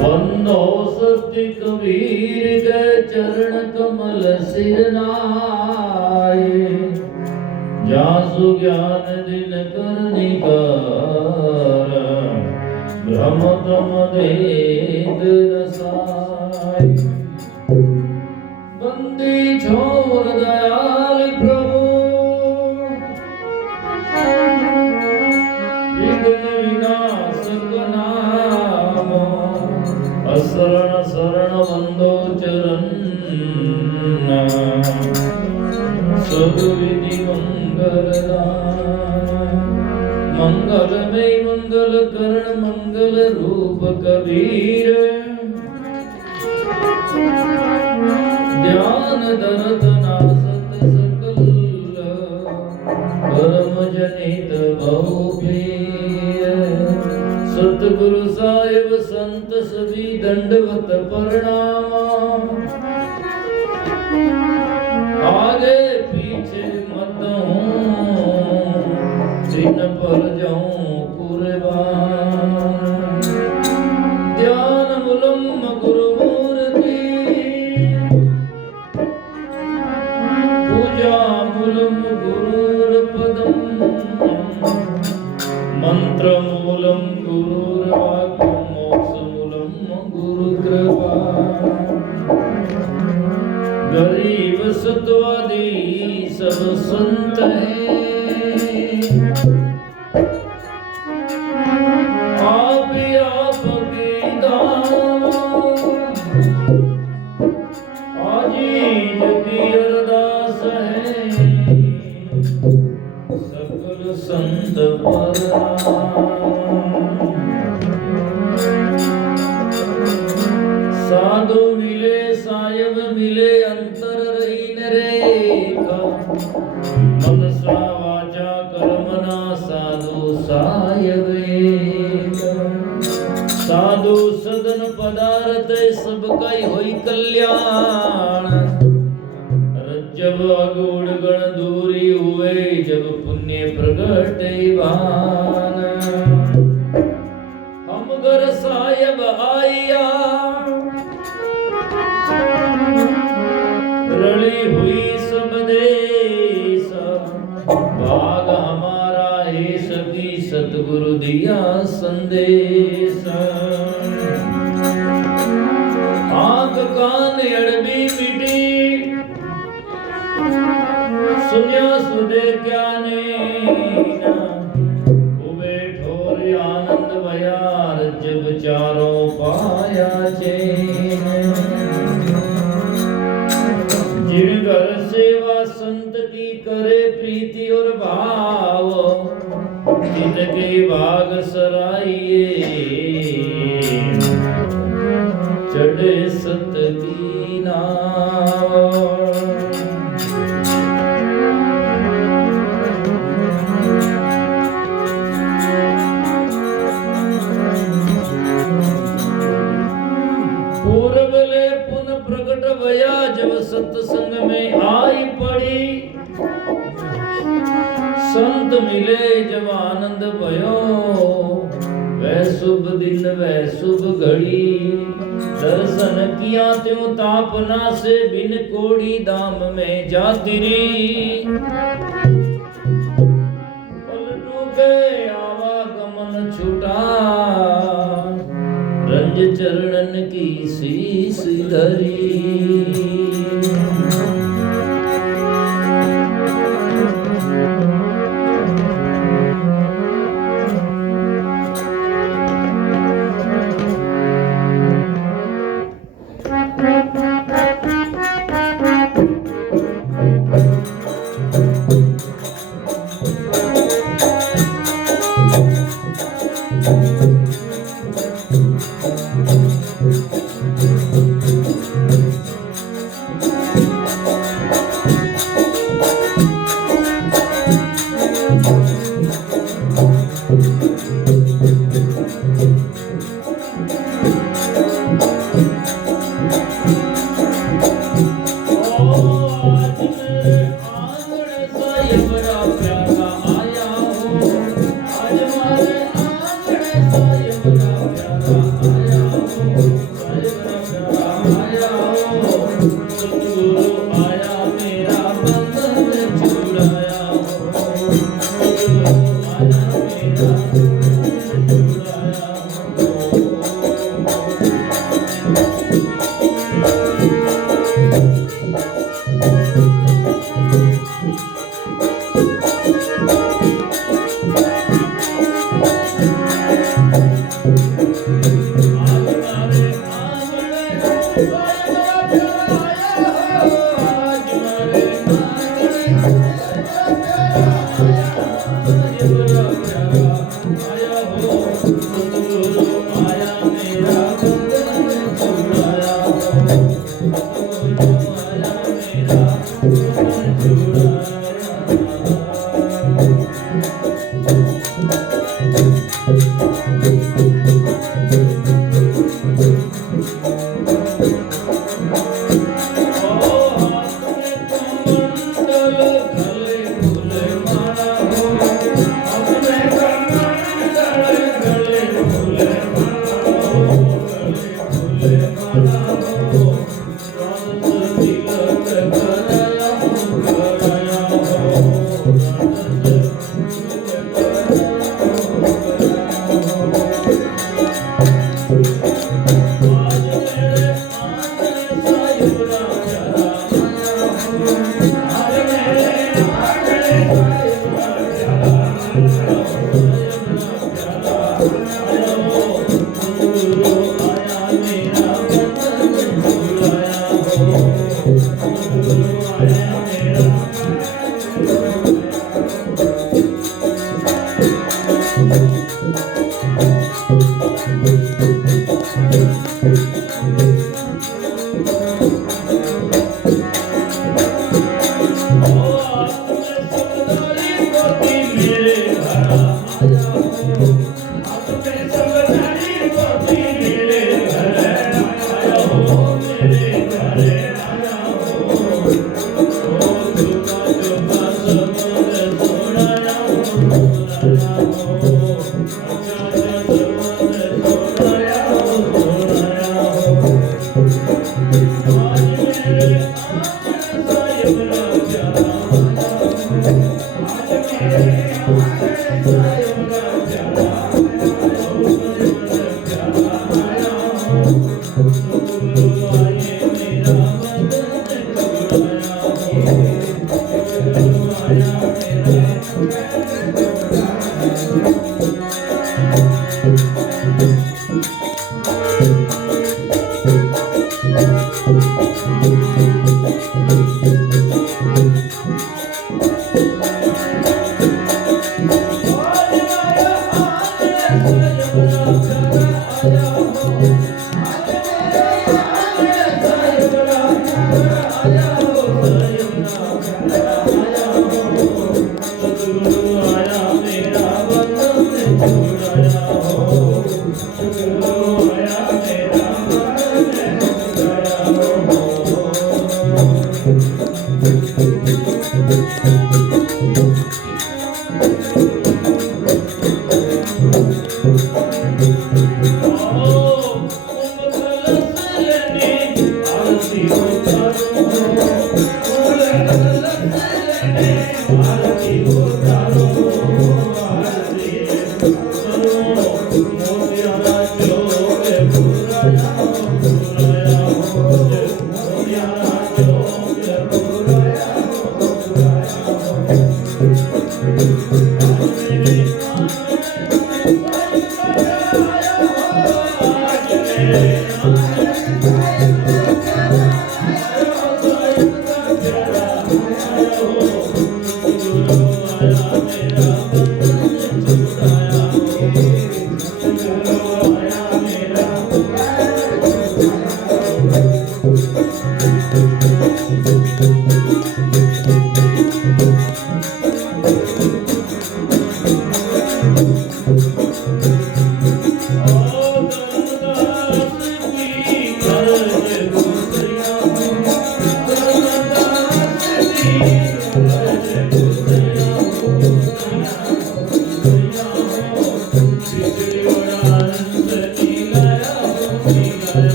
वंदो सत्य कबीर के चरण कमल सिर नाये, जासु ज्ञान दिन करनिकार, भ्रम तम देद रसाय। बंदी छोर दयाल प्रभु, विघ्न विनाशक नाम, असरण शरण वंदो चरण, सब विधि मंगलदाय। मंगलमय मंगल करण मंगल रूप कबीर, ध्यान दरद नासत सकल, कर्म जनित भवभीर। सतगुरु साहिब संत सभी दंडवत प्रणाम, आगे पीछे मत हूँ, जिन पर जाऊं कुर्बान। ध्यान मुलम गुरु मूर्ति, पूजा मूलम गुरुर पदम, मंत्र मूलम गुरुर वाक्य, मोक्ष मूलम गुरु कृपा। गरीब सत्वादी सब संत हैं, आप के दाम, आजीज की अरदास है, सकल संत साधु मिले सायब मिले अंतर रही रेखा, मनसा वाचा कर्मणा साधु सायब एक। साधु सदन पदार्थ सबका होई कल्याण, जब अगुण गण दूरी हुए, जब पुण्य प्रगट भान। हम घर सायब आया, रली हुई सब देश, भाग हमारा है सभी सतगुरु दिया संदेश। आंख कान अड़बी मिटी, सुनिया सुदे क्या नैना, उबे ठोर आनंद भया, जब चारों पाया चैन। जिन घर सेवा संत की करे प्रीति और भाव, जिनके भाग सराइए, चढ़े सत की नाव। पूर्वले पुन प्रकट भया, जब सत्संग में आई पड़ी, संत मिले जब आनंद भयो, वह शुभ दिन वह शुभ घड़ी। दर्शन किया त्यों तापना से, बिन कोड़ी धाम में जाती रही। पलटू के आवागमन छूटा, रंज चरणन की शीश धरी।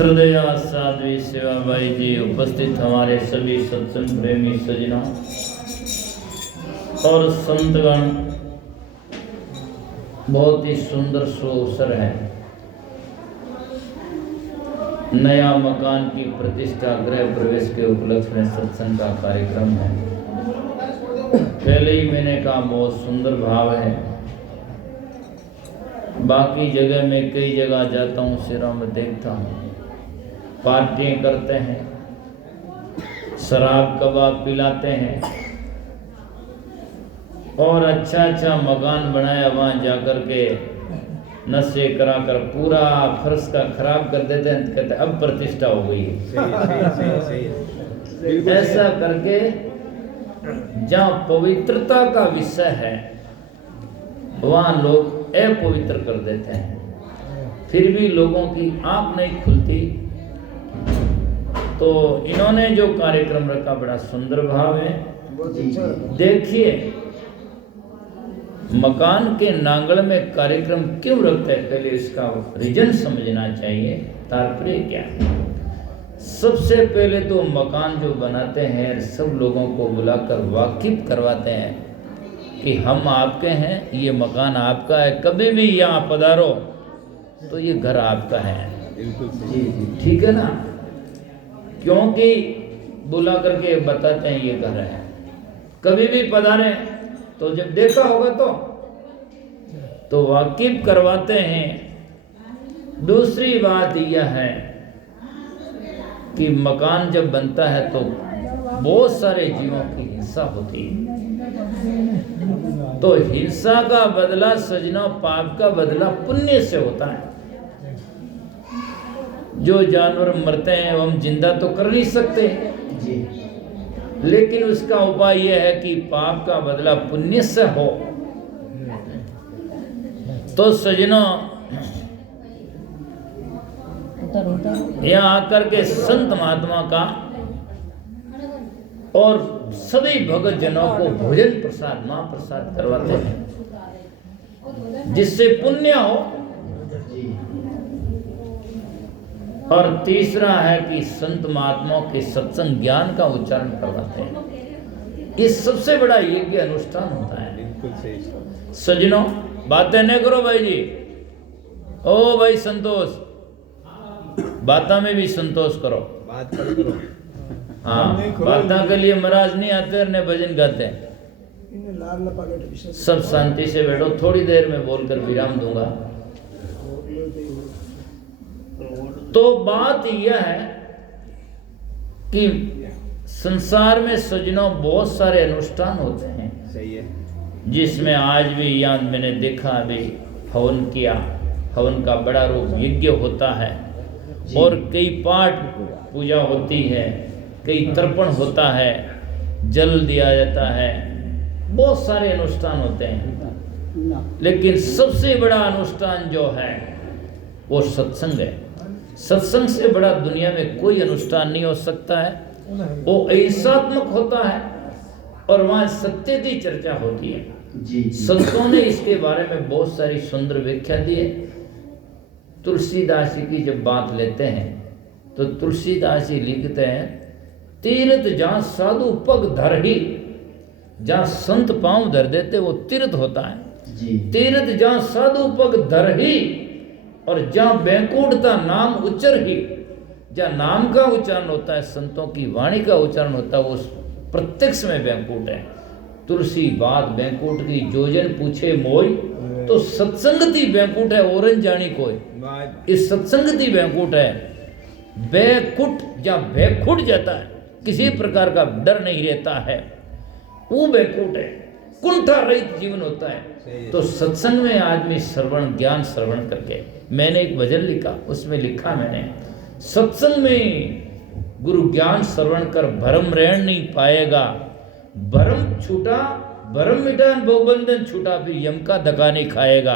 श्रद्धेय साध्वी सेवाबाई जी, उपस्थित हमारे सभी सत्संग प्रेमी सज्जनों और संतगण, बहुत ही सुंदर सुअवसर है। नया मकान की प्रतिष्ठा गृह प्रवेश के उपलक्ष्य में सत्संग का कार्यक्रम है। पहले ही मैंने कहा बहुत सुंदर भाव है। बाकी जगह में कई जगह जाता हूँ, सिरों में देखता हूँ, पार्टियां करते हैं, शराब कबाब पिलाते हैं और अच्छा अच्छा मकान बनाया, वहाँ जाकर के नशे कराकर पूरा फर्श का खराब कर देते हैं। कहते अब प्रतिष्ठा हो गई है। ऐसा करके जहाँ पवित्रता का विषय है वहाँ लोग अपवित्र कर देते हैं। फिर भी लोगों की आंख नहीं खुलती। तो इन्होंने जो कार्यक्रम रखा बड़ा सुंदर भाव है। देखिए, मकान के नांगल में कार्यक्रम क्यों रखते हैं, पहले इसका रीजन समझना चाहिए, तात्पर्य क्या है। सबसे पहले तो मकान जो बनाते हैं सब लोगों को बुलाकर वाकिफ करवाते हैं कि हम आपके हैं, ये मकान आपका है, कभी भी यहाँ पधारो तो ये घर आपका है। ठीक है ना, क्योंकि बुला करके बताते हैं ये घर है। कभी भी पधारे तो जब देखा होगा तो वाकिफ करवाते हैं। दूसरी बात यह है कि मकान जब बनता है तो बहुत सारे जीवों की हिंसा होती है। तो हिंसा का बदला सजना, पाप का बदला पुण्य से होता है। जो जानवर मरते हैं वो हम जिंदा तो कर नहीं सकते जी, लेकिन उसका उपाय यह है कि पाप का बदला पुण्य से हो। तो सजनों, यहाँ आकर के संत महात्मा का और सभी भगत जनों को भोजन प्रसाद, महाप्रसाद करवाते हैं जिससे पुण्य हो। और तीसरा है कि संत महात्माओं के सत्संग ज्ञान का उच्चारण करवाते हैं। ये सबसे बड़ा यज्ञ अनुष्ठान होता है। बिल्कुल सही। सज्जनों, बातें न करो भाई जी। ओ भाई संतोष, बातों में भी संतोष करो, बात करो। हाँ, बातों के लिए महाराज नहीं आते और न भजन गाते हैं। सब शांति से बैठो, थोड़ी देर में बोलकर विराम दूंगा। तो बात यह है कि संसार में सज्जनों बहुत सारे अनुष्ठान होते हैं। सही है। जिसमें आज भी याद मैंने देखा, अभी हवन किया, हवन का बड़ा रूप यज्ञ होता है और कई पाठ पूजा होती है, कई तर्पण होता है, जल दिया जाता है, बहुत सारे अनुष्ठान होते हैं। लेकिन सबसे बड़ा अनुष्ठान जो है वो सत्संग है। सत्संग से बड़ा दुनिया में कोई अनुष्ठान नहीं हो सकता है। वो अहिंसात्मक होता है और वहाँ सत्य की चर्चा होती है। संतों ने इसके बारे में बहुत सारी सुंदर व्याख्या दी है। तुलसीदास जी की जब बात लेते हैं तो तुलसीदास जी लिखते हैं, तीर्थ जहाँ साधु पग धर ही, जहाँ संत पांव धर देते वो तीर्थ होता है। तीर्थ जहाँ साधु पग धर ही, और जहाँ बैंकुंठता नाम उच्चर ही, जहाँ नाम का उच्चारण होता है, संतों की वाणी का उच्चारण होता है, वो प्रत्यक्ष में बैंकुंठ है। तुलसी बात बैंकुंठ की, जोजन पूछे मोई, तो सत्संगति बैंकुंठ है, औरन जानी कोई। इस सत्संगति बैंकुंठ है। बैकुंठ जहाँ बैकुंठ जाता है, किसी प्रकार का डर नहीं रहता है, वो बैंकुंठ है। कुंठा रहित जीवन होता है। तो सत्संग में आदमी श्रवण, ज्ञान श्रवण करके, मैंने एक भजन लिखा, उसमें लिखा मैंने, सत्संग में गुरु ज्ञान श्रवण कर भरम रहन नहीं पाएगा, भरम छूटा, भरम मिटा, बहुबंधन छूटा, फिर यम का धक्का नहीं खाएगा।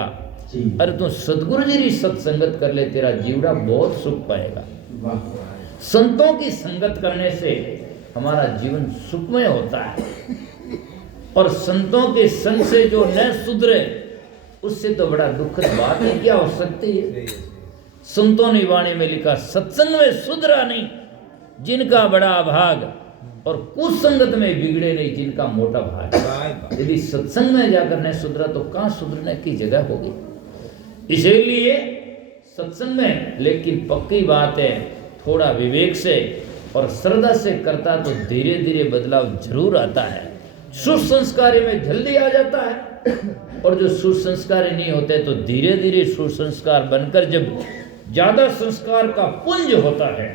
अरे तू सदगुरु जी सत्संगत कर ले, तेरा जीवड़ा बहुत सुख पाएगा। संतों की संगत करने से हमारा जीवन सुखमय होता है। और संतों के संग से जो न सुधरे, उससे तो बड़ा दुखद बात ही क्या हो सकती है। संतों ने वाणी में लिखा, सत्संग में सुधरा नहीं जिनका बड़ा भाग, और कुसंगत में बिगड़े नहीं जिनका मोटा भाग। यदि सत्संग में जाकर नहीं सुधरा तो कहाँ सुधरने की जगह होगी। इसीलिए सत्संग में, लेकिन पक्की बात है, थोड़ा विवेक से और श्रद्धा से करता तो धीरे धीरे बदलाव जरूर आता है। सुसंस्कारी में जल्दी आ जाता है, और जो सुसंस्कारी नहीं होते तो धीरे धीरे सुसंस्कार बनकर जब ज्यादा संस्कार का पुंज होता है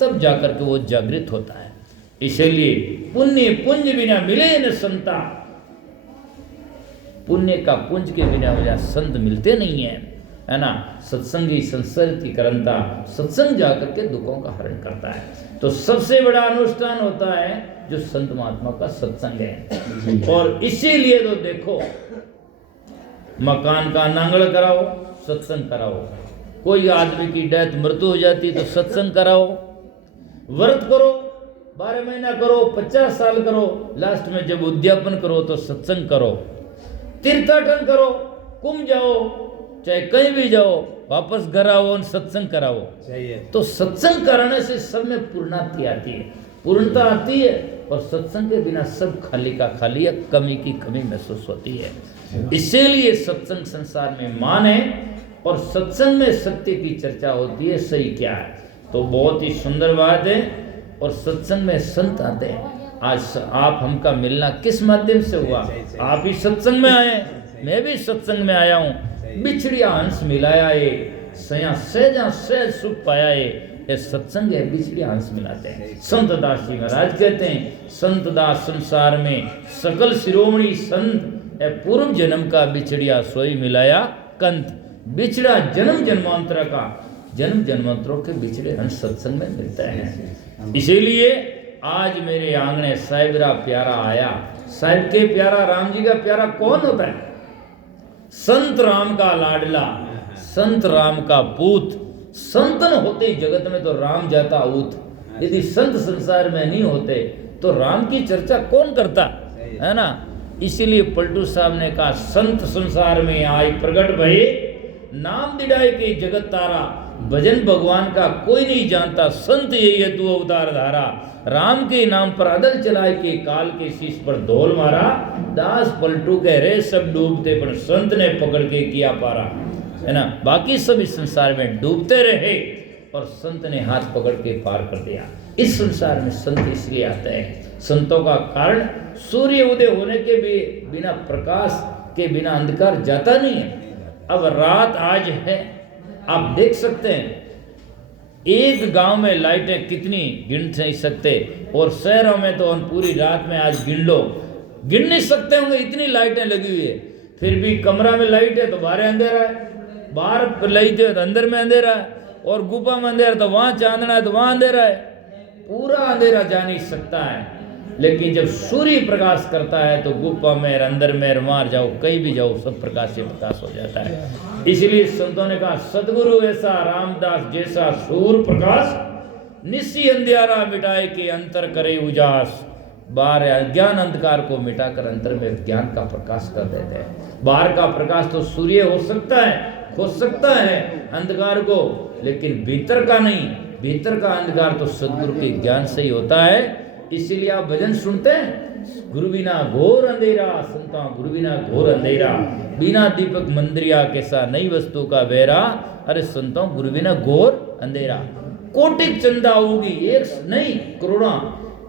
तब जाकर के वो जागृत होता है। इसीलिए पुण्य पुंज बिना मिले न संता, पुण्य का पुंज के बिना मुझे संत मिलते नहीं है ना। सत्संगी संसार की करंता, सत्संग जाकर के दुखों का हरण करता है। तो सबसे बड़ा अनुष्ठान होता है जो संत महात्मा का सत्संग है। और इसीलिए तो देखो, मकान का नांगड़ कराओ, सत्संग कराओ। कोई आदमी की डेथ मृत्यु हो जाती तो सत्संग कराओ। व्रत करो, 12 महीना करो, 50 साल करो, लास्ट में जब उद्यापन करो तो सत्संग करो। तीर्थाटन करो, कुंभ जाओ, चाहे कहीं भी जाओ, वापस घर आओ और सत्संग कराओ। तो सत्संग कराने से सब में पूर्णता आती है, पूर्णता आती है। और सत्संग के बिना सब खाली का खाली है, कमी की कमी महसूस होती है। इसीलिए सत्संग संसार में मान है, और सत्संग में सत्य की चर्चा होती है, सही क्या है। तो बहुत ही सुंदर बात है। और सत्संग में संत आते हैं। आज आप हमका मिलना किस माध्यम से हुआ? आप ही सत्संग में आए, मैं भी सत्संग में आया हूँ। बिछड़िया हंस मिलाया ये, सया सहजा सहज सुख पाया ये सत्संग है। बिछड़िया हंस मिलाते हैं। संत दास जी महाराज कहते हैं, संत दास संसार में सकल शिरोमणि संत, पूर्व जन्म का बिछड़िया सोई मिलाया कंत। बिछड़ा जन्म जन्मांतर का, जन्म जन्मांतरों के बिछड़े हंस सत्संग में मिलते हैं। इसीलिए आज मेरे आंगने साहिबरा प्यारा आया। साहिब के प्यारा, राम जी का प्यारा कौन होता है? संत राम का लाडला, संत राम का पूत। संतन होते जगत में तो राम जाता ऊत। यदि संत संसार में नहीं होते तो राम की चर्चा कौन करता, है ना। इसीलिए पलटू साहब ने कहा, संत संसार में आए प्रगट भये, नाम दिड़ाए के जगत तारा। भजन भगवान का कोई नहीं जानता, संत यही है तू अवतार धारा। राम के नाम पर अदल चलाए के काल के शीश पर धोल मारा। दास पलटू कह रहे सब डूबते पर संत ने पकड़ के किया पारा, है ना। बाकी सब इस संसार में डूबते रहे और संत ने हाथ पकड़ के पार कर दिया। इस संसार में संत इसलिए आते हैं, संतों का कारण सूर्य उदय होने के भी बिना, प्रकाश के बिना अंधकार जाता नहीं है। अब रात आज है, आप देख सकते हैं एक गांव में लाइटें कितनी गिन नहीं सकते, और शहरों में तो हम पूरी रात में आज गिन लो, गिन नहीं सकते होंगे, इतनी लाइटें लगी हुई है। फिर भी कमरा में लाइट है तो बाहर अंधेरा है, बाहर लाइट है तो अंदर में अंधेरा है, और गुफा में अंधेरा तो वहां चांदना है तो वहां अंधेरा है। पूरा अंधेरा जा नहीं सकता है। लेकिन जब सूर्य प्रकाश करता है तो गुफा में, अंदर में, मार जाओ, कहीं भी जाओ, सब प्रकाश से प्रकाश हो जाता है। इसलिए संतों ने कहा, सदगुरु ऐसा रामदास जैसा सूर्य प्रकाश, निसी अंधियारा मिटाए के अंतर करे उजास। बाहर अज्ञान अंधकार को मिटाकर अंतर में ज्ञान का प्रकाश कर देते हैं। बाहर का प्रकाश तो सूर्य हो सकता है, हो सकता है अंधकार को, लेकिन भीतर का नहीं। भीतर का अंधकार तो सदगुरु के ज्ञान से ही होता है। इसीलिए आप भजन सुनते हैं, गुरु बिना घोर अंधेरा, संता गुरु बिना घोर अंधेरा, बिना दीपक मंदिरिया कैसा, नई वस्तु का बेरा। अरे संतों, गुरु बिना घोर अंधेरा। कोटिक चंदा होगी, एक नहीं करोड़ा,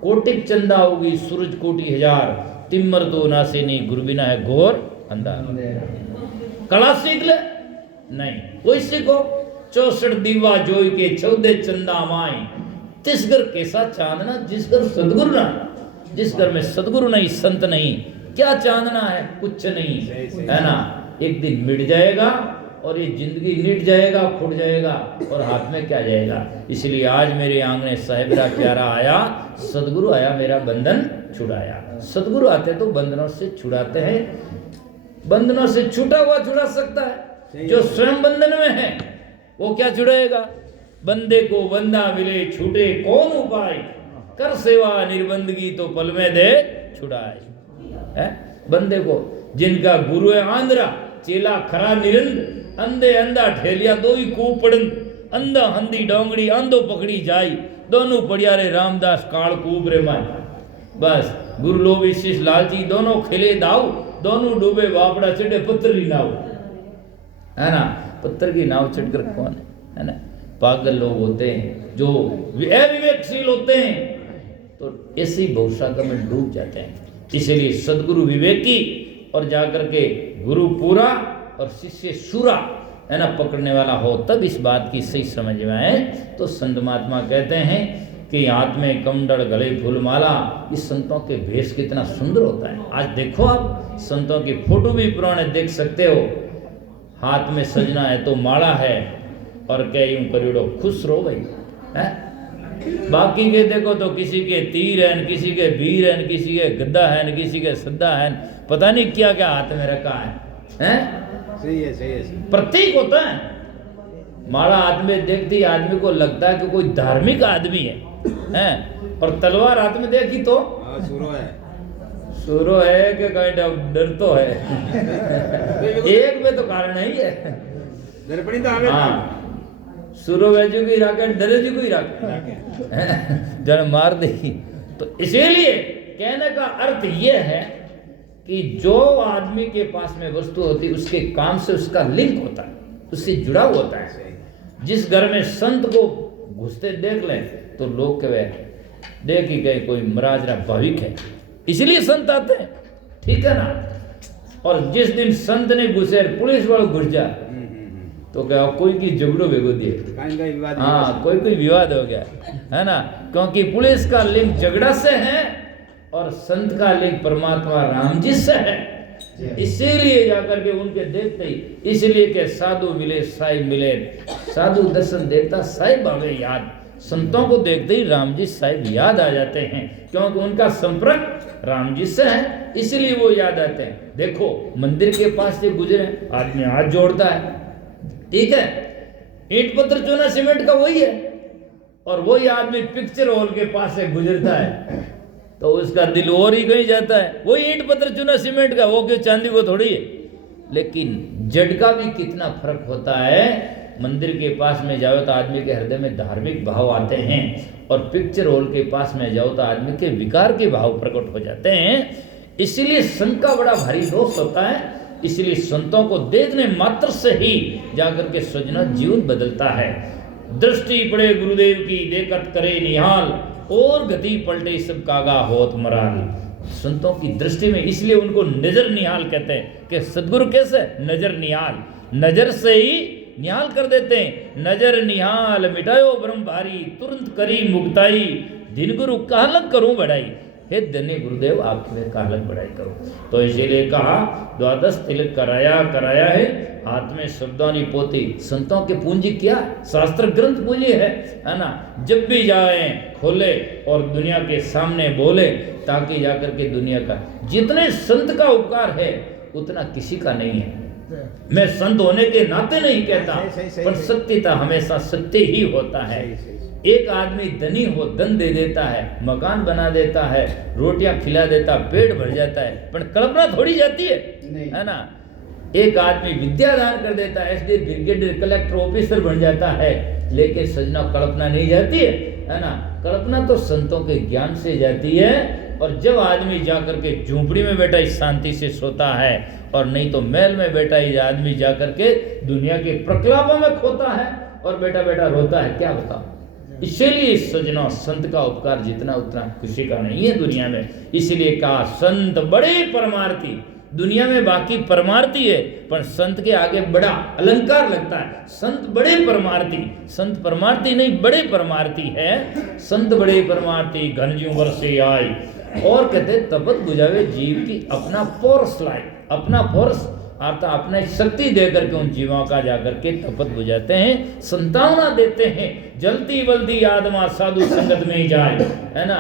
कोटिक चंदा होगी, सूरज कोटि हजार, तिम्मर तो नासे नहीं, गुरु बिना है घोर अंधारा। कला सीख ले नहीं, कोई सीखो। 64 दीवा जोई के 14 चंदा माई, तिस घर कैसा चांदना जिस घर सदगुरु ना। जिस घर में सदगुरु नहीं, संत नहीं, क्या चांदना है? कुछ नहीं, है ना। एक दिन मिट जाएगा और ये जिंदगी मिट जाएगा, खुट जाएगा, और हाथ में क्या जाएगा। इसलिए आज मेरे आंगने साहिबरा प्यारा आया, सदगुरु आया, मेरा बंधन छुड़ाया। सदगुरु आते तो बंधनों से छुड़ाते हैं। बंधनों से छूटा हुआ छुड़ा सकता है, जो स्वयं बंधन में है वो क्या छुड़ाएगा। बंदे को बंदा मिले, छूटे कौन उपाय, कर सेवा निर्बंदगी तो पल में दे छुड़ाए। है बंदे को, जिनका गुरु है आंध्रा, चेला खरा निरंद, अंधे अंधा ठेलिया दो ही कूपड़न, अंधा हंदी डोंगड़ी अंधो पकड़ी जाई, दोनों पड़िया रे रामदास काल कूब रे माय। बस गुरु लोभी शिष लालची दोनों खेले दाव, दोनों डूबे बापड़ा चढ़े पत्थर की नाव, है ना। पत्थर की नाव चढ़कर कौन है ना। पागल लोग होते हैं जो अविवेकशील होते हैं, तो ऐसी भवसागर में डूब जाते हैं। इसलिए सदगुरु विवेकी और जाकर के गुरु पूरा और शिष्य शूरा, है ना, पकड़ने वाला हो, तब इस बात की सही समझ में आए। तो संत महात्मा कहते हैं कि हाथ में कमंडल गले फूलमाला, इस संतों के भेष कितना सुंदर होता है। आज देखो आप संतों की फोटो भी पुराने देख सकते हो, हाथ में सजना है तो माला है, और क्या यूं करियो खुश रहो भाई है। बाकी के देखो तो किसी के तीर हैं, किसी के वीर हैं, किसी के गद्दा है, किसी के सद्दा है, पता नहीं क्या क्या हाथ में रखा है, हैं? सही है, सही है। प्रतीक होता है। माला हाथ में देखते ही आदमी को लगता है कि कोई धार्मिक आदमी है, हैं? और तलवार हाथ में देखी तो शुरू है कि काइंड ऑफ डर तो है। एक में तो कारण ही है, दर्पणी तो हमें शुरू वेजू की राके डरे जी को ही राके जन मार देगी। तो इसीलिए कहने का अर्थ यह है कि जो आदमी के पास में वस्तु होती है उसके काम से उसका लिंक होता है, उससे जुड़ा होता है। जिस घर में संत को घुसते देख लें तो लोग कहे देख ही गए कोई महाराज भाविक है, इसलिए संत आते हैं, ठीक है ना। और जिस दिन संत ने घुसे पुलिस वाले घुस जाए तो क्या कोई की झगड़ो भेगो दिए, हाँ कोई विवाद हो गया, है ना। क्योंकि पुलिस का लिंक झगड़ा से है और संत का लिंक परमात्मा राम जी से है। इसीलिए जाकर के उनके देखते ही, इसलिए के साधु मिले साई मिले, साधु दर्शन देता साई बाबे याद। संतों को देखते ही राम जी साहिब याद आ जाते हैं, क्योंकि उनका संपर्क राम जी से है, इसलिए वो याद आते हैं। देखो मंदिर के पास से गुजरे आदमी हाथ जोड़ता है, ठीक है, ईंट पत्थर चूना सीमेंट का वही है, और वही आदमी पिक्चर हॉल के पास से गुजरता है तो उसका दिल और ही कहीं जाता है। वही ईंट पत्थर चूना सीमेंट का, वो क्यों चांदी को थोड़ी है। लेकिन जड़ का भी कितना फर्क होता है। मंदिर के पास में जाओ तो आदमी के हृदय में धार्मिक भाव आते हैं, और पिक्चर हॉल के पास में जाओ तो आदमी के विकार के भाव प्रकट हो जाते हैं। इसीलिए संत का बड़ा भारी दोष होता है। इसलिए संतों को देखने मात्र से ही जाकर के सजना जीवन बदलता है। दृष्टि पड़े गुरुदेव की देखत करे निहाल, और गति पलटे सब कागा होत मराल। संतों की दृष्टि में, इसलिए उनको नजर निहाल कहते हैं कि सदगुरु कैसे नजर निहाल, नजर से ही निहाल कर देते हैं। नजर निहाल मिटायो ब्रह्म भारी, तुरंत करी मुक्ताई, दिन गुरु कालक करूं बढ़ाई। हे धन्य गुरुदेव आपकी मैं कालक बढ़ाई करूं। तो इसीलिए कहा द्वादश तिलक कराया है, हाथ में शब्दानी पोती। संतों के पूंजी क्या, शास्त्र ग्रंथ पूंजी है ना। जब भी जाए खोले और दुनिया के सामने बोले, ताकि जाकर के दुनिया का जितने संत का उपकार है उतना किसी का नहीं है। मैं संत होने के नाते नहीं कहता, पर सत्यता हमेशा सत्य ही होता है। एक आदमी धनी हो धन दे देता है, मकान बना देता है, रोटियां खिला देता, पेट भर जाता है, पर कल्पना थोड़ी जाती है ना। एक आदमी विद्या दान कर देता है, एसडी ब्रिगेडियर कलेक्टर ऑफिसर बन जाता है, लेकिन सजना कल्पना नहीं जाती है ना। कल्पना तो संतों के ज्ञान से जाती है। और जब आदमी जाकर के झूंपड़ी में बैठा ही शांति से सोता है, और नहीं तो महल में बैठा ही आदमी जाकर के दुनिया के प्रकलापों में खोता है और बैठा बैठा रोता है, क्या बताओ। इसीलिए सजना संत का उपकार जितना उतना खुशी का नहीं है दुनिया में। इसलिए कहा संत बड़े परमार्थी। दुनिया में बाकी परमार्थी है, पर संत के आगे बड़ा अलंकार लगता है। संत बड़े परमार्थी, संत परमार्थी नहीं बड़े परमार्थी है। संत बड़े परमार्थी घन जीव वर्षे आए, और कहते तपत बुझावे जीव की अपना पोरस लाए। अपना पोरस अर्थात अपने शक्ति देकर के उन जीवों का जाकर के तपत बुझाते हैं, संतावना देते हैं। जल्दी बल्दी आदमा साधु संगत में ही जाए, है ना।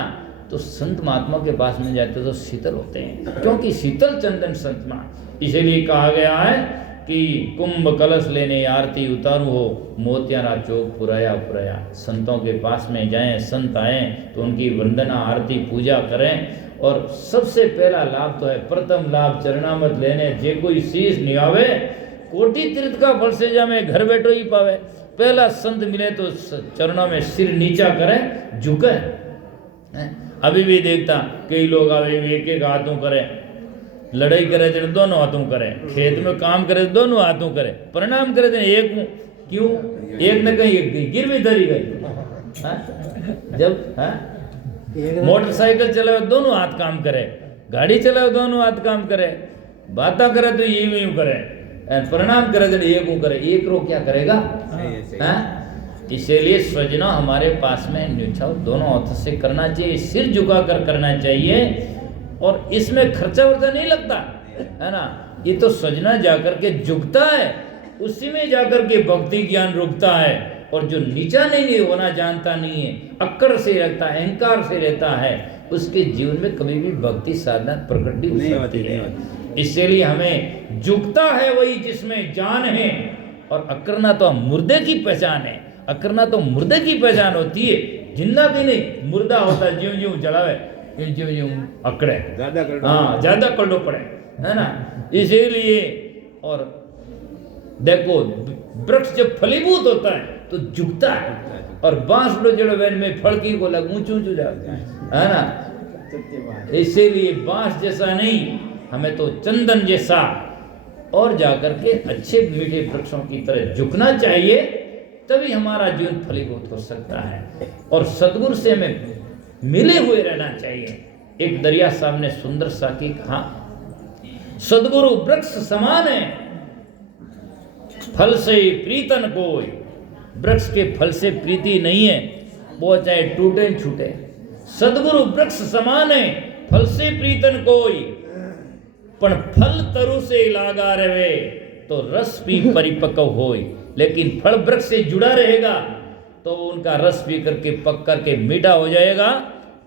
तो संत महात्मा के पास में जाते तो शीतल होते हैं, क्योंकि शीतल चंदन संत महा। इसीलिए कहा गया है कि कुंभ कलश लेने आरती उतारू हो, मोतियारा चौक पुराया पुराया। संतों के पास में जाएं, संत आए तो उनकी वंदना आरती पूजा करें। और सबसे पहला लाभ तो है, प्रथम लाभ चरणामत लेने। जे कोई शीश निभावे, कोटि तीर्थ का फल से जामे घर बैठो ही पावे। पहला संत मिले तो चरणों में सिर नीचा करें, झुके। अभी भी देखता कई लोग अभी भी एक एक हाथों करें, लड़ाई करे तो दोनों हाथों करें, खेत में काम करे तो दोनों हाथों करें, प्रणाम करे तो एक हूं। क्यों? एक न कहीं एक गिर भी धरी गई। जब मोटरसाइकिल चलाओ दोनों हाथ काम करे, गाड़ी चलाओ दोनों हाथ काम करे, बातें करे तो ये यूं करे, प्रणाम करे तो एक हूं करे, एक रो क्या करेगा? इसीलिए सजना हमारे पास में न्यूछाओ दोनों हाथों से करना चाहिए, सिर झुका कर करना चाहिए, और इसमें खर्चा वर्चा नहीं लगता है ना। ये तो सजना जाकर के झुकता है, उसी में जाकर के भक्ति ज्ञान रुकता है। और जो नीचा नहीं होना जानता नहीं है, अक्कड़ से रहता है, अहंकार से रहता है, उसके जीवन में कभी भी भक्ति साधना प्रकट नहीं होती है। इसीलिए हमें झुकता है वही जिसमें जान है, और अकड़ना तो मुर्दे की पहचान है। अकड़ना तो मुर्दे की पहचान होती है, जिंदा भी नहीं, मुर्दा होता है, ज्यों ज्यों जलावे ज्यों ज्यों अकड़े, ज्यादा कड़ो पड़े, है ना। इसीलिए और देखो वृक्ष जब फलीभूत होता है तो झुकता है, और बांस लो जड़ो वैन में फल की को लग ऊंचू ऊंचू जाता है ना। इसीलिए बांस जैसा नहीं, हमें तो चंदन जैसा और जाकर के अच्छे मीठे वृक्षों की तरह झुकना चाहिए, तभी हमारा जीवन फलीभूत हो सकता है। और सद्गुरु से हमें मिले हुए रहना चाहिए। एक दरिया साहब ने सुंदर सा की कहा, सद्गुरु वृक्ष समान है, फल से प्रीतन कोई। वृक्ष के फल से प्रीति नहीं है, वो चाहे टूटे छूटे। सद्गुरु वृक्ष समान है, फल से प्रीतन कोई, पण फल तरु से लागा रहे तो रस भी परिपक्व होई। लेकिन फल वृक्ष से जुड़ा रहेगा तो उनका रस पी करके पक करके मीठा हो जाएगा,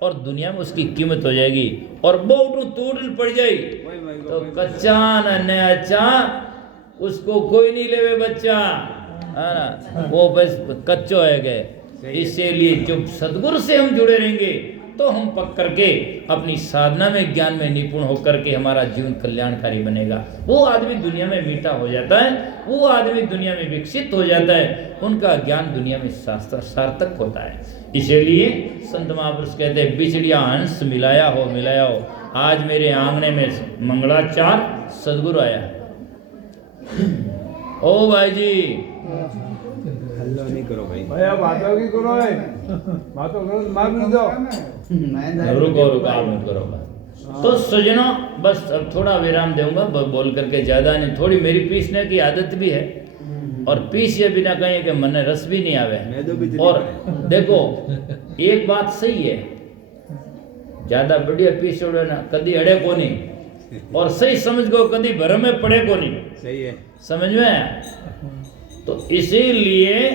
और दुनिया में उसकी कीमत हो जाएगी। और बोटू टूट पड़ जाए तो कच्चा न अच्छा, उसको कोई नहीं लेवे बच्चा, है ना, वो बस कच्चो है गए। इसीलिए जब सद्गुरु से हम जुड़े रहेंगे तो हम पक करके अपनी साधना में ज्ञान में निपुण होकर के हमारा जीवन कल्याणकारी बनेगा। वो आदमी दुनिया में मीठा हो जाता है, वो आदमी दुनिया में विकसित हो जाता है, उनका ज्ञान दुनिया में सार्थक होता है। इसीलिए संत महापुरुष कहते हैं, बिछड़िया हंस मिलाया हो। आज मेरे आंगने में मंगलाचार सदगुरु आया। ओ भाई जी, हल्लो नहीं करो भाई, भैया बातों की करो है, बातों करो मार भी दो। रुको आप मत करो। तो सजनों, बस अब थोड़ा विराम दूंगा, बोल करके ज्यादा नहीं। थोड़ी मेरी पीसने की आदत भी है, और पीसिए बिना कहीं कि मन रस भी नहीं आवे। और देखो एक बात सही है, ज्यादा बढ़िया पीस ना कदी अड़े को नहीं, और सही समझ को कदी भरम में पड़े को नहीं। सही है, समझ में। तो इसीलिए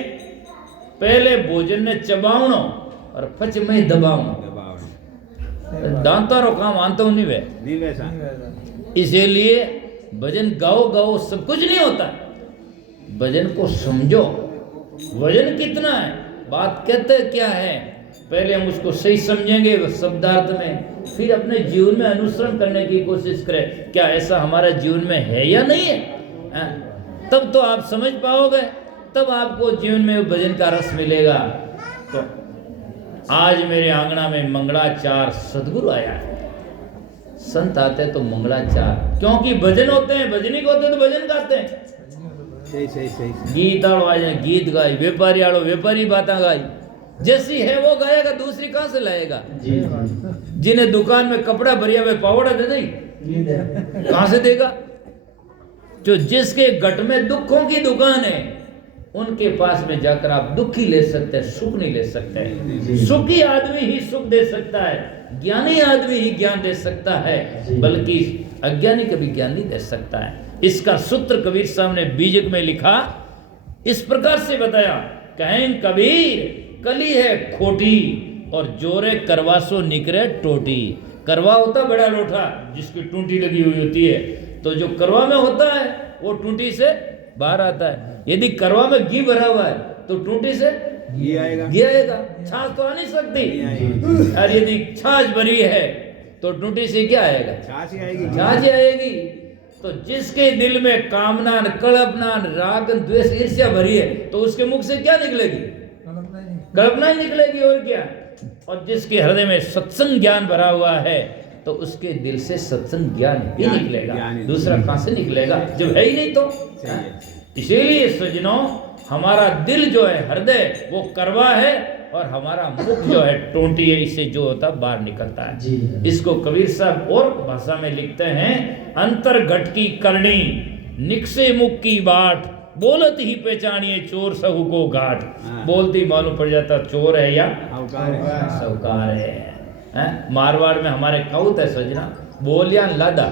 पहले भोजन ने चबावनो और पच में दबावनो, दांता रो काम आंतो नहीं वैसा। इसीलिए भजन गाओ सब कुछ नहीं होता, भजन को समझो। वजन कितना है, बात कहते क्या है, पहले हम उसको सही समझेंगे शब्दार्थ में, फिर अपने जीवन में अनुसरण करने की कोशिश करें, क्या ऐसा हमारा जीवन में है या नहीं है। तब तो आप समझ पाओगे, तब आपको जीवन में भजन का रस मिलेगा। तो आज मेरे आंगना में मंगलाचार सदगुरु आया है। संत आते तो मंगलाचार, क्योंकि भजन होते हैं, भजनिक होते तो भजन गाते हैं। सही गीत आड़ो आज गीत गाई, व्यापारी आड़ो व्यापारी बातें गाई, जैसी है वो गाएगा, दूसरी कहां से लाएगा। जिन्हें दुकान में कपड़ा भरिया हुआ पावड़ा दे दे, कहां से देगा। जो जिसके घट में दुखों की दुकान है, उनके पास में जाकर आप दुख ही ले सकते हैं, सुख नहीं ले सकते। सुखी आदमी ही सुख दे सकता है, ज्ञानी आदमी ही ज्ञान दे सकता है, बल्कि अज्ञानी कभी ज्ञान नहीं दे सकता है। इसका सूत्र कबीर साहब ने बीजक में लिखा, इस प्रकार से बताया, कहें कबीर कली है खोटी, और जोरे करवासो निकरे टोटी। करवा होता बड़ा लोटा जिसकी टूटी लगी हुई होती है, तो जो करवा में होता है वो टूटी से बाहर आता है। यदि करवा में घी भरा हुआ है तो टूटी से घी आएगा, छाछ तो आ नहीं सकती। और यदि छाछ भरी है तो टूटी से क्या आएगा, छाछ ही आएगी। तो तो जिसके दिल में कामना कल्पना राग द्वेष ईर्ष्या भरी है तो उसके मुख से क्या निकलेगी? कल्पना ही निकलेगी और क्या। और जिसके हृदय में सत्संग ज्ञान भरा हुआ है तो उसके दिल से सत्संग ज्ञान ही निकलेगा, दूसरा कहां से निकलेगा जब है ही नहीं तो। इसीलिए सज्जनों हमारा दिल जो है हृदय वो करवा है और हमारा मुख जो है टोंटी है, इससे जो होता बाहर निकलता है। इसको कबीर साहब और भाषा में लिखते हैं, अंतर घट की करनी निकसे मुख की बाट, बोलत ही पहचानिए चोर सहु को घाट। बोलती मालूम पड़ जाता चोर है या साहूकार है। मारवाड़ में हमारे कहावत है सजना, बोल या लादा।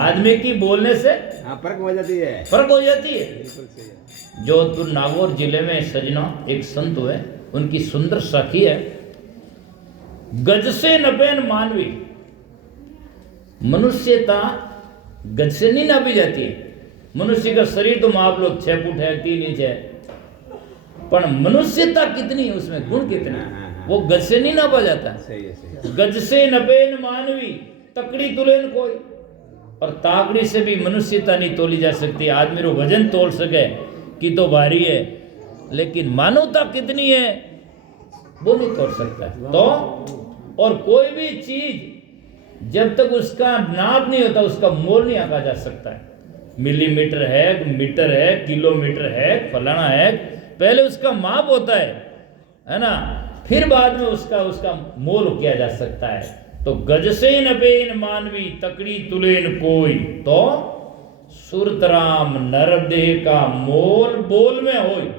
आदमी की बोलने से फर्क हो जाती है, फर्क हो जाती है। जोधपुर नागौर जिले में सजना एक संत हुए, उनकी सुंदर सखी है, गज से नपेन मानवी। मनुष्यता गज से नहीं नापी जाती है। मनुष्य का शरीर तो माप लो 6 फुट है 3 इंच है, पर मनुष्यता कितनी है, उसमें गुण कितने, वो गज से नहीं नापा जाता। सही है। गज से नपेन मानवी तकड़ी तुलेन कोई। और ताकड़ी से भी मनुष्यता नहीं तोली जा सकती। आदमी रो वजन तोल सके कि तो भारी है, लेकिन मानवता कितनी है वो नहीं तोड़ सकता। तो और कोई भी चीज जब तक उसका नाप नहीं होता उसका मोल नहीं आंका जा सकता है। मिलीमीटर है, मीटर है, किलोमीटर है, फलाना है, पहले उसका माप होता है ना, फिर बाद में उसका मोल किया जा सकता है। तो गज से नपेन मानवी तकड़ी तुलेन कोई, तो सुरतराम नर देह का मोल बोल में होई।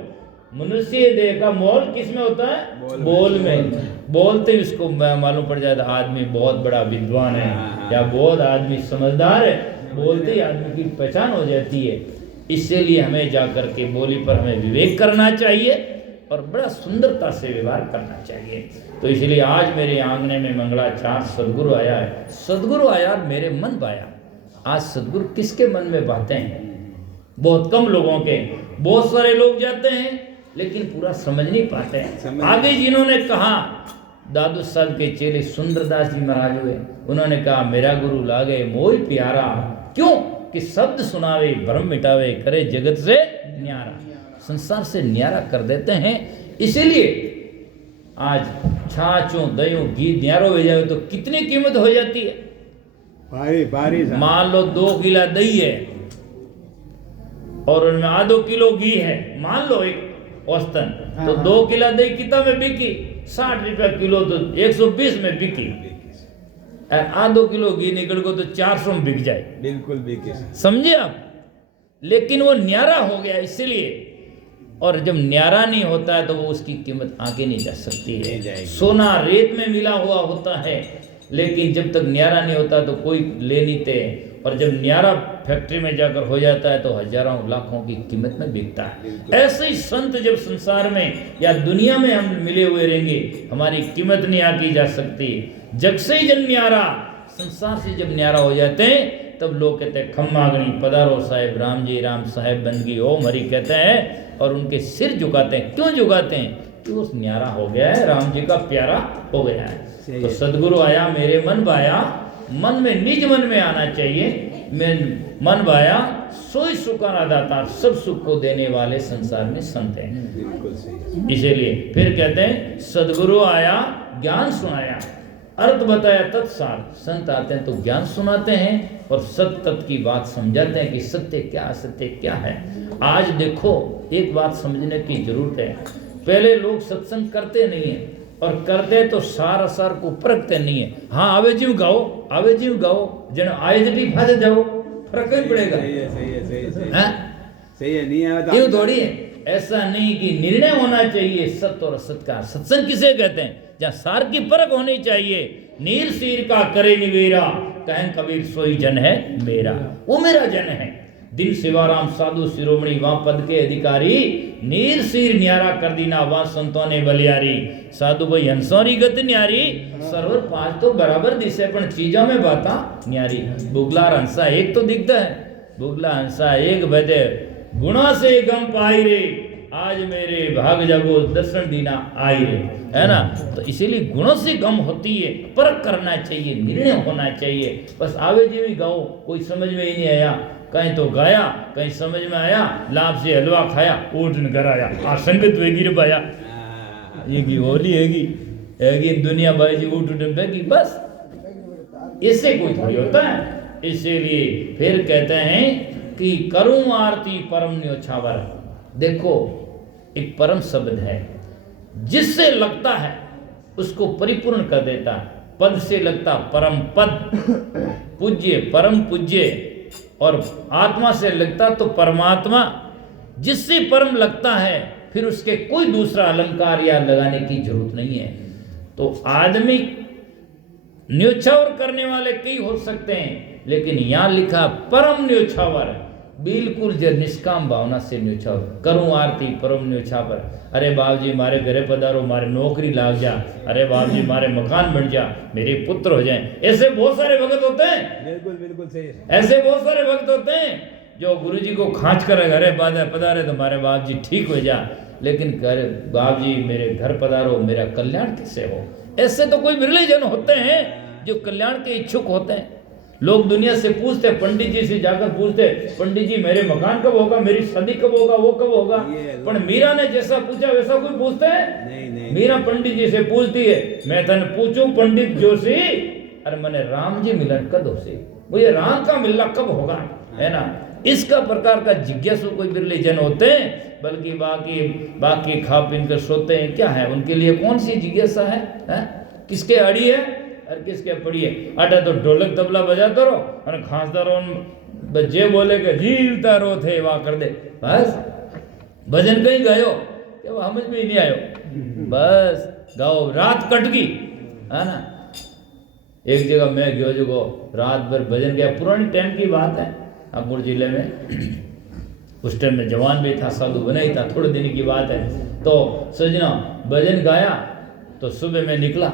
मनुष्य देह का मोल किस में होता है? बोल में। बोलते ही उसको मालूम पड़ जाता आदमी बहुत बड़ा विद्वान है या बहुत आदमी समझदार है, बोलते ही आदमी की पहचान हो जाती है। इसीलिए हमें जाकर के बोली पर हमें विवेक करना चाहिए और बड़ा सुंदरता से व्यवहार करना चाहिए। तो इसलिए आज मेरे आंगने में मंगलाचार सदगुरु आया है। सदगुरु आया मेरे मन पाया। आज सदगुरु किसके मन में बातें हैं? बहुत कम लोगों के। बहुत सारे लोग जाते हैं लेकिन पूरा समझ नहीं पाते हैं। आगे जिन्होंने कहा, दादू साहब के चेले सुंदरदास जी महाराज हुए, उन्होंने कहा मेरा गुरु लागे मोह प्यारा, क्यों कि शब्द सुनावे भ्रम मिटावे करे जगत से न्यारा। संसार से न्यारा कर देते हैं। इसीलिए आज छाछों दयों घी न्यारो हो जाए तो कितनी कीमत हो जाती है। भारी मान लो 2 किलो दही है और उनमें आधो किलो घी है, मान लो एक औसतन, तो 2 किलो दही कितना में बिकी? 60 रुपया किलो, तो 120 में बिकी। आधो किलो घी निकल को तो 400 में बिक जाए। बिल्कुल बिके, समझे आप। लेकिन वो न्यारा हो गया इसलिए। और जब न्यारा नहीं होता है तो वो उसकी कीमत आगे नहीं जा सकती है। सोना रेत में मिला हुआ होता है, लेकिन जब तक न्यारा नहीं होता तो कोई ले नहीं थे। और जब न्यारा फैक्ट्री में जाकर हो जाता है तो हजारों लाखों की कीमत में बिकता है। ऐसे ही संत जब संसार में या दुनिया में हम मिले हुए रहेंगे, हमारी कीमत नहीं आकी जा सकती। जग से ही जब न्यारा, संसार से जब न्यारा हो जाते हैं तब लोग कहते हैं खम्मागणी पधारो साहेब राम जी, राम साहेब बंदगी हो मरी कहते हैं और उनके सिर झुकाते हैं। क्यों झुकाते हैं? कि वो न्यारा हो गया है, राम जी का प्यारा हो गया है। तो सदगुरु आया मेरे मन भाया, मन में निज मन में आना चाहिए। मैं मन भाया सोई सुखाना दाता, सब सुख को देने वाले संसार में संत हैं। बिल्कुल सही। इसीलिए फिर कहते हैं सदगुरु आया ज्ञान सुनाया, अर्थ बताया तत्सार। संत आते हैं तो ज्ञान सुनाते हैं और सत्य तत्व की बात समझाते हैं कि सत्य क्या असत्य क्या है। आज देखो एक बात समझने की जरूरत है, पहले लोग सत्संग करते नहीं है और करते तो सार असार को परखते नहीं है। हाँ आवे जीव गाओ, आवे जीव गाओ, जन आए जटी फादे जाओ, फर्क ही पड़ेगा। सही है, नहीं आया ये थोड़ी है। ऐसा नहीं कि निर्णय होना चाहिए सत्य और असत्य का। सत्संग किसे कहते हैं? जहाँ सार की परख होनी चाहिए। नीर सीर का करे निवेरा, कहें कबीर सोई जन है मेरा, वो मेरा जन है। दिन शिवाराम साधु शिरोमणि वहां पद के अधिकारी, नीर सीर न्यारा कर दीना वहां संतों ने बलियारी। साधु भाई हंसोरी गति न्यारी, सरवर 5 तो बराबर दिसे पण चीजों में बाता न्यारी। बुगला हंसा एक तो दिखता है, बुगला हंसा एक बदे गुणा से गम पाई रे, आज मेरे भाग जागो दर्शन दीना आई रे, है ना। तो इसीलिए गुणों से गम होती है, परख करना चाहिए, निर्णय होना चाहिए। बस आवे जीवी गाओ, कोई समझ में ही नहीं आया, कहीं तो गाया, कहीं समझ में आया, लाभ से हलवा खाया, ऊटन घर आया, आ संगत वे गिर पाया, ये की होली हैगी दुनिया भाई जी उठ बैगी, बस इससे कोई थोड़ी होता है। इसीलिए फिर कहते हैं कि करूं आरती परम न्योछावर। देखो एक परम शब्द है, जिससे लगता है उसको परिपूर्ण कर देता है। पद से लगता परम पद, पूज्य परम पूज्य, और आत्मा से लगता तो परमात्मा। जिससे परम लगता है फिर उसके कोई दूसरा अलंकार या लगाने की जरूरत नहीं है। तो आदमी न्योछावर करने वाले कई हो सकते हैं, लेकिन यहां लिखा परम न्योछावर, बिल्कुल जो निष्काम भावना से न्योछावर। करूं आरती परम न्योछावर। अरे बाप जी मारे घरे पधारो, मारे नौकरी लाग जा, अरे बाप जी मारे मकान बन जा, मेरे पुत्र हो जाएं। ऐसे बहुत सारे भक्त होते हैं, बिल्कुल बिल्कुल सही है। ऐसे बहुत सारे भक्त होते हैं जो गुरुजी को खांच कर घरे पधारे तो मारे बाप जी ठीक हो जा, लेकिन करे बाप जी मेरे घर पधारो, मेरा कल्याण कैसे हो। ऐसे तो कोई बिरले जन होते हैं जो कल्याण के इच्छुक होते हैं। लोग दुनिया से पूछते, पंडित जी से जाकर पूछते, पंडित जी मेरे मकान कब होगा, मेरी शादी कब होगा, वो कब होगा। पर मीरा ने जैसा पूछा वैसा कोई पूछते है नहीं। मीरा पंडित जी से पूछती है, मैं तन पूछूं पंडित जोशी, अरे मैंने राम जी मिलन कब से, मुझे राम का मिलना कब होगा, है ना। इसका प्रकार का जिज्ञासु कोई बिरले जन होते हैं, बल्कि बाकी खा पीन कर सोते हैं। क्या है उनके लिए, कौन सी जिज्ञासा है? किसके अड़ी है और किसके पड़ी है। अटा तो ढोलक तबला बजाते रहो और खांसता रहो, जे बोले के जीवता रो थे वाह कर दे, बस भजन कहीं गायो कि वो समझ में ही नहीं आयो, बस गाओ रात कट गई, है ना। एक जगह मैं गयो जो रात भर भजन गया, पुरानी टाइम की बात है, अकबर जिले में। उस टाइम में जवान भी था, साधु बना ही था, थोड़े दिन की बात है। तो सजना भजन गाया तो सुबह में निकला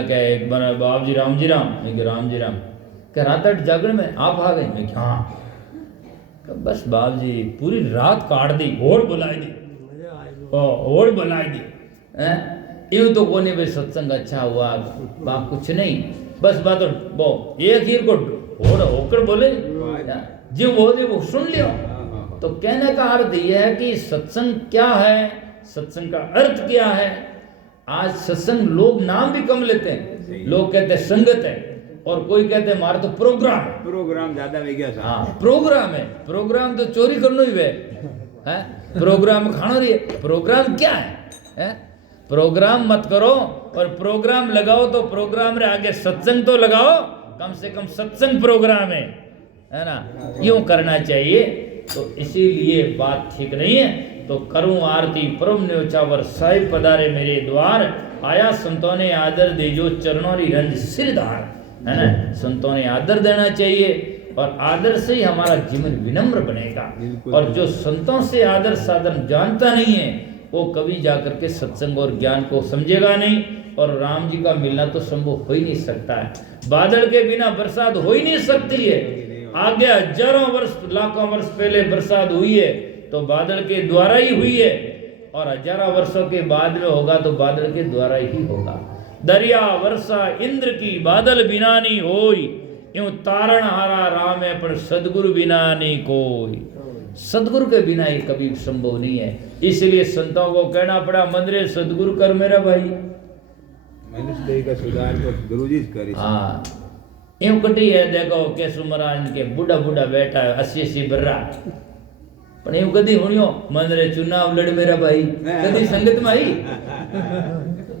क्या एक बार बाप जी राम जी राम क्या रात जागरण में आप आ गए। मैं क्या हाँ, बस बाप जी पूरी रात काट दी, और बुलाई दी यूं तो कोने भाई सत्संग अच्छा हुआ बाप, कुछ नहीं, बस बात वो एक हीर को होकर बोले जो बोले वो सुन लियो। तो कहने का अर्थ यह है कि सत्संग क्या है, सत्संग का अर्थ क्या है। आज सत्संग लोग नाम भी कम लेते हैं, लोग कहते हैं संगत है, और कोई कहते हैं हमारा तो प्रोग्राम ज्यादा हो गया। हाँ प्रोग्राम है, प्रोग्राम तो चोरी करना ही है, प्रोग्राम खाना रही है। प्रोग्राम क्या है? प्रोग्राम मत करो और प्रोग्राम लगाओ तो प्रोग्राम रे आगे सत्संग तो लगाओ, कम से कम सत्संग प्रोग्राम है ना, यूं करना चाहिए। तो इसीलिए बात ठीक नहीं है। तो करूं आरती परम न्योछावर, साहिब पधारे मेरे द्वार, आया संतों ने आदर दे जो चरणों री रंज सिरदार, है ना। संतों ने आदर देना चाहिए, और आदर से ही हमारा जीवन विनम्र बनेगा। और जो संतों से आदर साधन जानता नहीं है, वो कभी जाकर के सत्संग और ज्ञान को समझेगा नहीं, और राम जी का मिलना तो संभव हो ही नहीं सकता है। बादल के बिना बरसात हो ही नहीं सकती है। आगे हजारों वर्ष लाखों वर्ष पहले बरसात हुई है तो बादल के द्वारा ही हुई है, और हजारों वर्षों के बाद में होगा तो बादल के द्वारा ही होगा। दरिया वर्षा इंद्र की बादल बिना नहीं होई, यूं तारण हारा राम है पर सदगुरु बिना नहीं कोई। सदगुरु के बिना ये कभी संभव नहीं है। इसलिए संतों को कहना पड़ा, मंदिर सदगुरु कर मेरा भाई, मनुष्य का सुधार तो गुरुजी करे। हाँ यूं कटी है। देखो केशव महाराज के बूढ़ा बैठा है 80 बर्रा, पर यूं कदी हुणियो मंदिर चुनाव लड़ मेरा भाई, कदी संगत में आई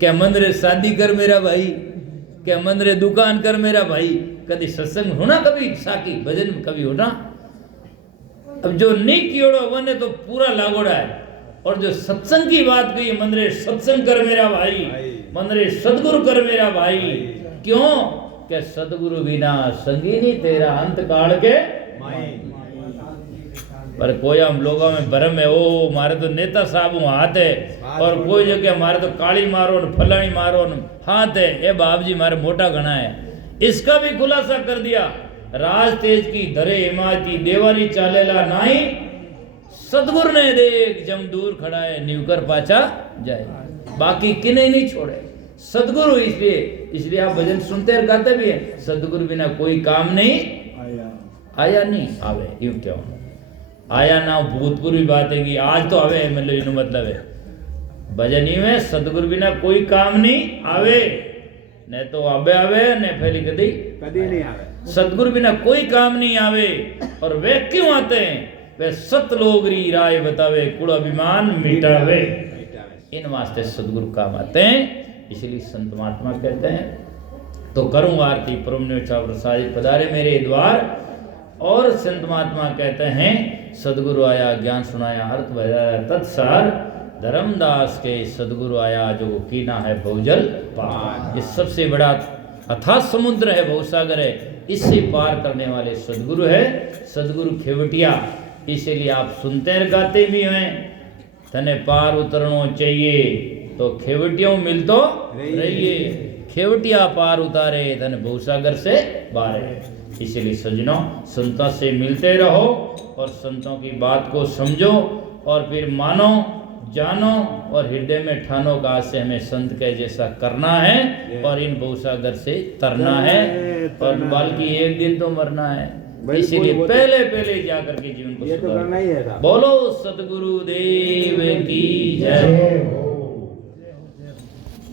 क्या मंदिर शादी कर मेरा भाई, क्या मंदिर दुकान कर मेरा भाई, कदी सत्संग होना, कभी साकी भजन कभी होना। अब जो नहीं कियोड़ो बने तो पूरा लागोड़ा है, और जो सत्संग की बात कही, मंदिर सत्संग कर मेरा भाई, मंदिर सदगुरु कर मेरा भाई। क्यों? कि सदगुरु बिना संगी नहीं तेरा अंत काल के। पर कोई हम लोगों में भरम है, ओ मारे तो नेता साहब हाथ है, और कोई जगह मारे तो काली मारो न फलानी मारो न हाथ है। ए बाप जी मारे मोटा घना है। इसका भी खुलासा कर दिया, राज तेज की धरे हिमायती देवारी चालेला नाही, सतगुरु ने देख जम दूर खड़ा है न्यूकर पाचा जाए, बाकी किन्हें नहीं छोड़े सतगुरु। इसलिए आप भजन सुनते और गाते भी है, सतगुरु बिना कोई काम नहीं आया नहीं आवे। यूं क्या आया ना भूतपूर्व बात है कि आज तो आवे, मतलब इनो मतलब है भजन ही में सतगुरु बिना कोई काम नहीं आवे, न तो आवे आवे न पहले कभी नहीं आवे। सतगुरु बिना कोई काम नहीं आवे। और वे क्यों आते हैं? वे सत लोग री राय बतावे, कुल अभिमान मिटावे। इन वास्ते सतगुरु काम आते हैं, इसलिए संत महात्मा कहते हैं तो करूं आरती परमनिष्ठा प्रसाद पधारे मेरे द्वार। और संत महात्मा कहते हैं सदगुरु आया ज्ञान सुनाया अर्थ बताया तत्सार, धर्मदास के सदगुरु आया जो कीना है बहुजल पार। ये सबसे बड़ा अथाह समुद्र है, भवसागर है, इससे पार करने वाले सदगुरु है, सदगुरु खेवटिया। इसीलिए आप सुनते हैं गाते भी हैं, तने पार उतरनो चाहिए तो खेवटियों मिल तो रहिए, खेवटिया पार उतारे तने भवसागर से बाहर। इसीलिए सज्जनों संतों से मिलते रहो और संतों की बात को समझो और फिर मानो जानो और हृदय में ठानो का आज से हमें संत के जैसा करना है और इन भवसागर से तरना है, और बल्कि एक दिन तो मरना है। इसीलिए पहले क्या करके जीवन को ये तो करना ही है साहब। बोलो सतगुरु देव की जय।